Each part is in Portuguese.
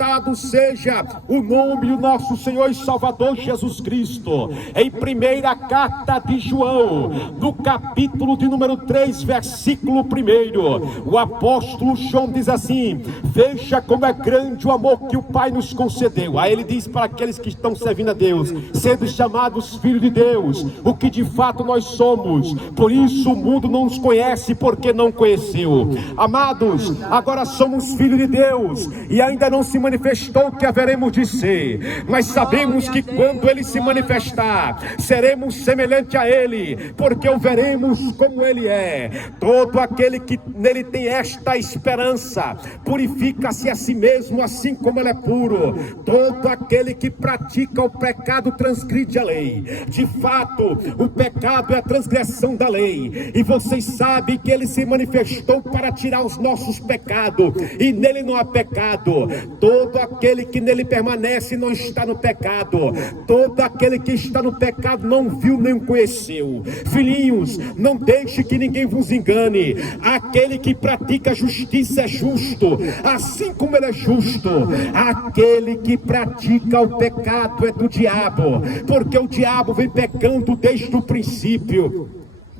exaltado seja o nome do nosso Senhor e Salvador Jesus Cristo. Em primeira carta de João, no capítulo de número 3, versículo 1, o apóstolo João diz assim: veja como é grande o amor que o Pai nos concedeu. Aí ele diz para aqueles que estão servindo a Deus, sendo chamados filhos de Deus, o que de fato nós somos. Por isso o mundo não nos conhece, porque não conheceu. Amados, agora somos filhos de Deus, e ainda não se manifestou o que haveremos de ser, mas sabemos que quando Ele se manifestar, seremos semelhante a Ele, porque o veremos como Ele é. Todo aquele que nele tem esta esperança, purifica-se a si mesmo, assim como Ele é puro. Todo aquele que pratica o pecado transgride a lei. De fato, o pecado é a transgressão da lei, e vocês sabem que Ele se manifestou para tirar os nossos pecados, e nele não há pecado. Todo aquele que nele permanece não está no pecado. Todo aquele que está no pecado não viu nem conheceu. Filhinhos, não deixe que ninguém vos engane. Aquele que pratica justiça é justo, assim como Ele é justo. Aquele que pratica o pecado é do diabo, porque o diabo vem pecando desde o princípio.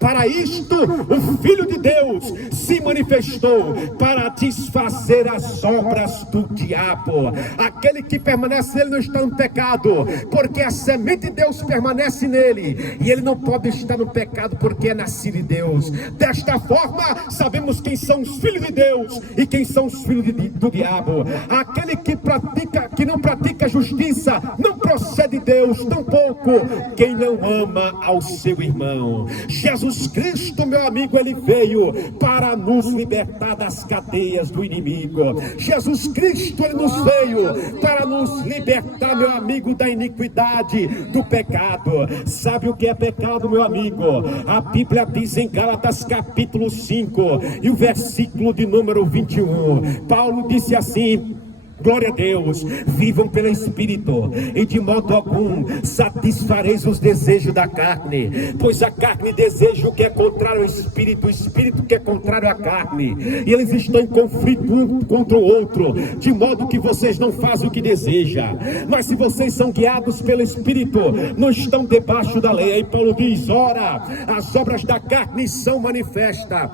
Para isto, o Filho de Deus se manifestou, para desfazer as obras do diabo. Aquele que permanece nele não está no pecado, porque a semente de Deus permanece nele, e ele não pode estar no pecado, porque é nascido de Deus. Desta forma, sabemos quem são os filhos de Deus e quem são os filhos do diabo. Aquele que não pratica justiça não procede de Deus, tampouco quem não ama ao seu irmão. Jesus Cristo, meu amigo, Ele veio para nos libertar das cadeias do inimigo. Jesus Cristo, Ele nos veio para nos libertar, meu amigo, da iniquidade, do pecado. Sabe o que é pecado, meu amigo? A Bíblia diz em Gálatas capítulo 5 e o versículo de número 21, Paulo disse assim: glória a Deus, vivam pelo Espírito, e de modo algum satisfareis os desejos da carne, pois a carne deseja o que é contrário ao Espírito, o Espírito que é contrário à carne, e eles estão em conflito um contra o outro, de modo que vocês não fazem o que desejam. Mas se vocês são guiados pelo Espírito, não estão debaixo da lei. Aí Paulo diz: ora, as obras da carne são manifestas: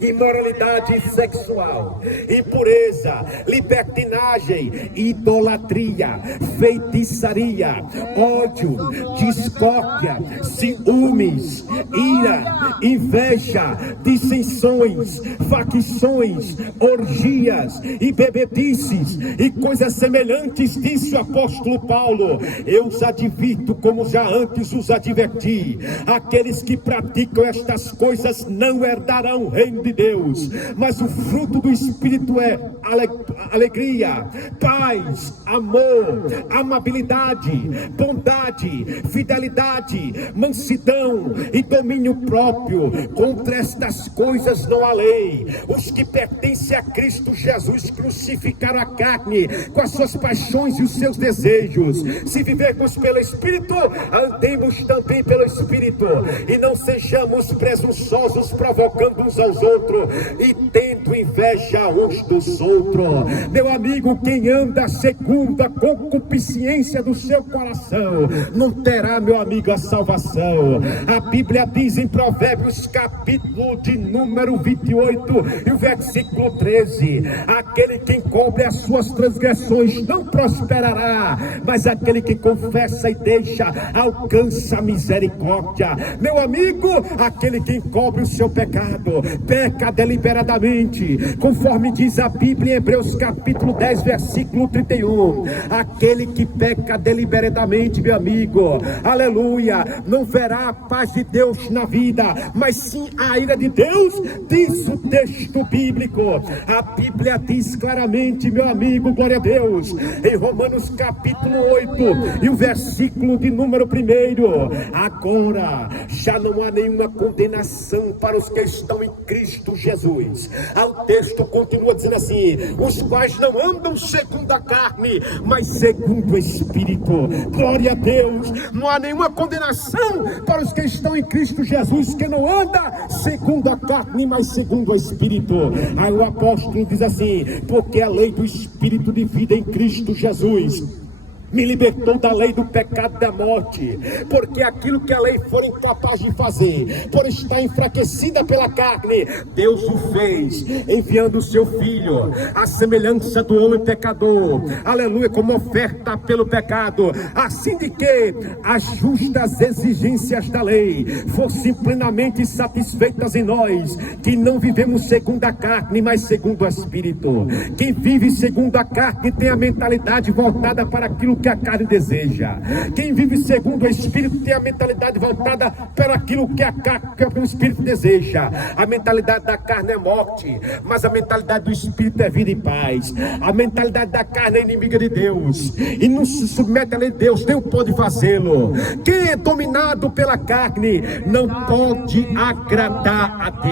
imoralidade sexual, impureza, libertinagem, idolatria, feitiçaria, ódio, discórdia, ciúmes, ira, inveja, dissensões, facções, orgias e bebedices e coisas semelhantes, disse o apóstolo Paulo. Eu os advirto, como já antes os adverti: aqueles que praticam estas coisas não herdarão o reino de Deus. Mas o fruto do Espírito é alegria, paz, amor, amabilidade, bondade, fidelidade, mansidão e domínio próprio. Contra estas coisas não há lei. Os que pertencem a Cristo Jesus crucificaram a carne com as suas paixões e os seus desejos. Se vivermos pelo Espírito, andemos também pelo Espírito, e não sejamos presunçosos, provocando uns aos outros e tendo inveja uns dos outros. Meu amigo, quem anda segundo a concupiscência do seu coração não terá, meu amigo, a salvação. A Bíblia diz em Provérbios capítulo de número 28 e o versículo 13: aquele que encobre as suas transgressões não prosperará, mas aquele que confessa e deixa alcança a misericórdia. Meu amigo, aquele que encobre o seu pecado peca deliberadamente, conforme diz a Bíblia em Hebreus capítulo 10 versículo 31. Aquele que peca deliberadamente, meu amigo, aleluia, não verá a paz de Deus na vida, mas sim a ira de Deus, diz o texto bíblico. A Bíblia diz claramente, meu amigo, glória a Deus, em Romanos capítulo 8 e o versículo de número 1: agora já não há nenhuma condenação para os que estão em Cristo Cristo Jesus. O texto continua dizendo assim: os quais não andam segundo a carne, mas segundo o Espírito. Glória a Deus. Não há nenhuma condenação para os que estão em Cristo Jesus, que não anda segundo a carne, mas segundo o Espírito. Aí o apóstolo diz assim: porque a lei do Espírito de vida em Cristo Jesus me libertou da lei do pecado e da morte, porque aquilo que a lei for incapaz de fazer, por estar enfraquecida pela carne, Deus o fez, enviando o seu Filho, à semelhança do homem pecador, aleluia, como oferta pelo pecado, assim de que as justas exigências da lei fossem plenamente satisfeitas em nós, que não vivemos segundo a carne, mas segundo o Espírito. Quem vive segundo a carne tem a mentalidade voltada para aquilo que a carne deseja. Quem vive segundo o Espírito tem a mentalidade voltada para aquilo que o Espírito deseja. A mentalidade da carne é morte, mas a mentalidade do Espírito é vida e paz. A mentalidade da carne é inimiga de Deus e não se submete à lei de Deus, nem pode fazê-lo. Quem é dominado pela carne não pode agradar a Deus.